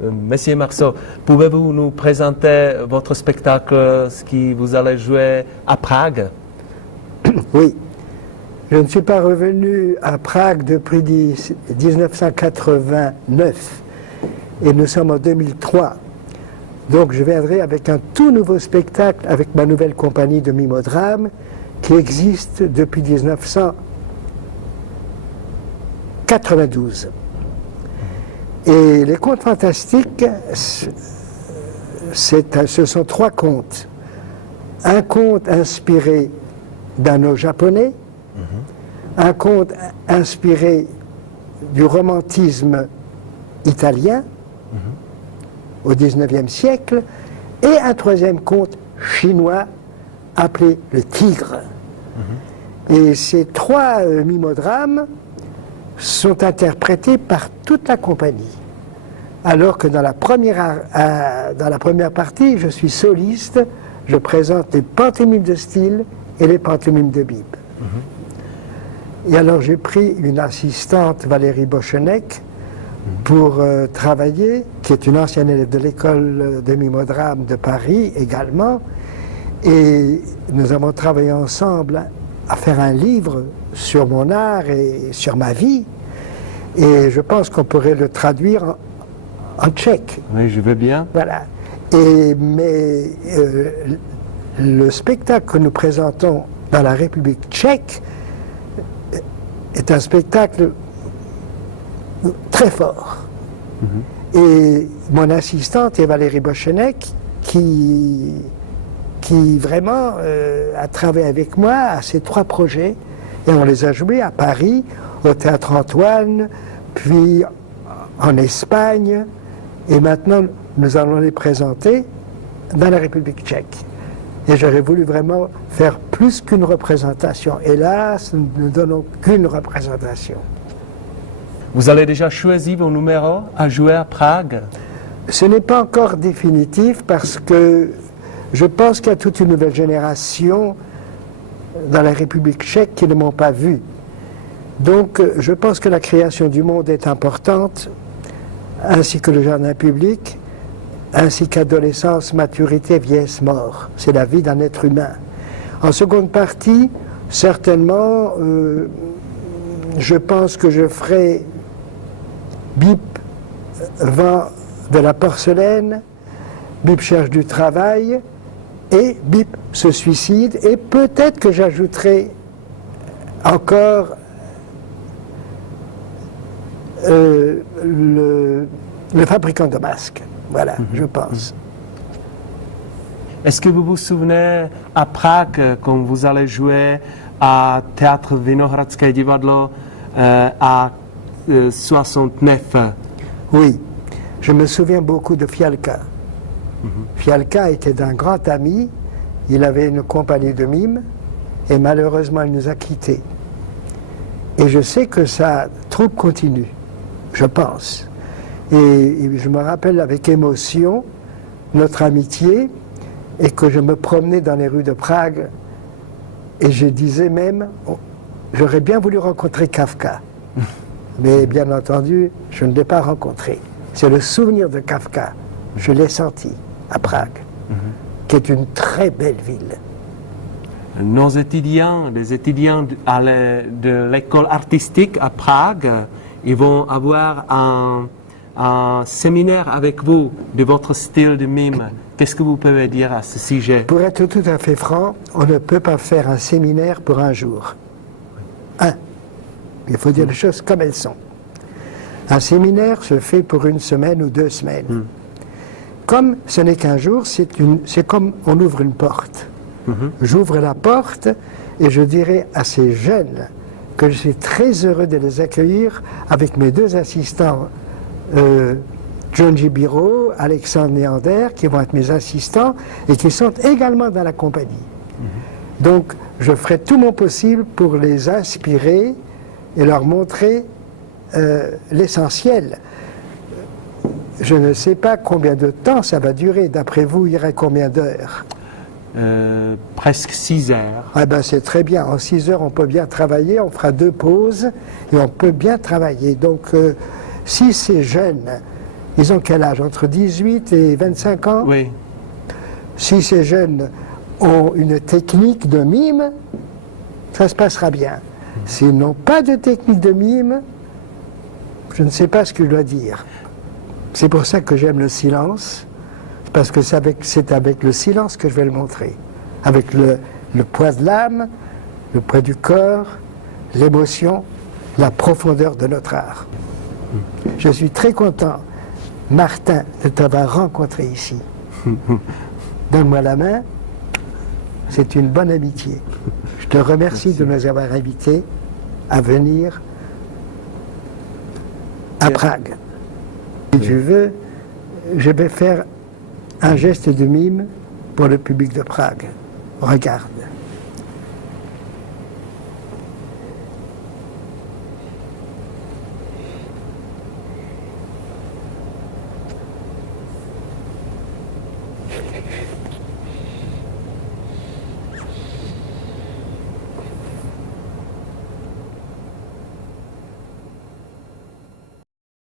Monsieur Marceau, pouvez-vous nous présenter votre spectacle, ce qui vous allez jouer à Prague? Oui. Je ne suis pas revenu à Prague depuis 1989 et nous sommes en 2003. Donc je viendrai avec un tout nouveau spectacle avec ma nouvelle compagnie de Mimodrame qui existe depuis 1992. Et les contes fantastiques, ce sont trois contes. Un conte inspiré d'un eau japonais, un conte inspiré du romantisme italien au XIXe siècle, et un troisième conte chinois appelé le Tigre. Et ces trois mimodrames sont interprétés par toute la compagnie. Alors que dans la première partie, je suis soliste, je présente les pantomimes de style et les pantomimes de Bibb. Et alors j'ai pris une assistante, Valérie Bochenek, pour travailler, qui est une ancienne élève de l'école de Mimodrame de Paris également. Et nous avons travaillé ensemble à faire un livre sur mon art et sur ma vie. Et je pense qu'on pourrait le traduire en tchèque. Oui, je veux bien. Voilà. Mais le spectacle que nous présentons dans la République tchèque est un spectacle très fort. Et mon assistante est Valérie Bochenek, qui vraiment a travaillé avec moi à ces trois projets. Et on les a joués à Paris, au Théâtre Antoine, puis en Espagne, et maintenant nous allons les présenter dans la République tchèque. Et j'aurais voulu vraiment faire plus qu'une représentation. Hélas, nous ne donnons qu'une représentation. Vous avez déjà choisi vos numéros à jouer à Prague? Ce n'est pas encore définitif parce que je pense qu'il y a toute une nouvelle génération dans la République tchèque qui ne m'ont pas vu. Donc je pense que la création du monde est importante, ainsi que le jardin public, ainsi qu'adolescence, maturité, vieillesse, mort. C'est la vie d'un être humain. En seconde partie, certainement, je pense que je ferai Bibb vend de la porcelaine, Bibb cherche du travail, et Bibb se suicide, et peut-être que j'ajouterai encore le fabricant de masques. Voilà, je pense. Est-ce que vous vous souvenez à Prague, quand vous allez jouer à Théâtre Vinohradské divadlo à 69? Oui, je me souviens beaucoup de Fialka. Fialka était d'un grand ami, il avait une compagnie de mime, et malheureusement il nous a quittés. Et je sais que sa troupe continue, je pense. Et je me rappelle avec émotion notre amitié, et que je me promenais dans les rues de Prague, et je disais même, j'aurais bien voulu rencontrer Kafka. Mais bien entendu, je ne l'ai pas rencontré. C'est le souvenir de Kafka, je l'ai senti à Prague, qui est une très belle ville. Nos étudiants, les étudiants de l'école artistique à Prague, ils vont avoir un séminaire avec vous de votre style de mime. Qu'est-ce que vous pouvez dire à ce sujet? Pour être tout à fait franc, on ne peut pas faire un séminaire pour un jour. Il faut dire les choses comme elles sont. Un séminaire se fait pour une semaine ou 2 semaines. Comme ce n'est qu'un jour, c'est comme on ouvre une porte. J'ouvre la porte et je dirai à ces jeunes que je suis très heureux de les accueillir avec mes 2 assistants, John Gibiro, Alexandre Néander, qui vont être mes assistants et qui sont également dans la compagnie. Donc je ferai tout mon possible pour les inspirer et leur montrer l'essentiel. Je ne sais pas combien de temps ça va durer. D'après vous, il y aurait combien d'heures? Presque 6 heures. Ah ben c'est très bien. En 6 heures, on peut bien travailler. On fera 2 pauses et on peut bien travailler. Donc, si ces jeunes Ils ont quel âge? Entre 18 et 25 ans? Oui. Si ces jeunes ont une technique de mime, ça se passera bien. S'ils n'ont pas de technique de mime, je ne sais pas ce que je dois dire. C'est pour ça que j'aime le silence, parce que c'est avec le silence que je vais le montrer. Avec le poids de l'âme, le poids du corps, l'émotion, la profondeur de notre art. Je suis très content, Martin, de t'avoir rencontré ici. Donne-moi la main, c'est une bonne amitié. Je te remercie de nous avoir invités à venir à Prague. Si tu veux, je vais faire un geste de mime pour le public de Prague. Regarde.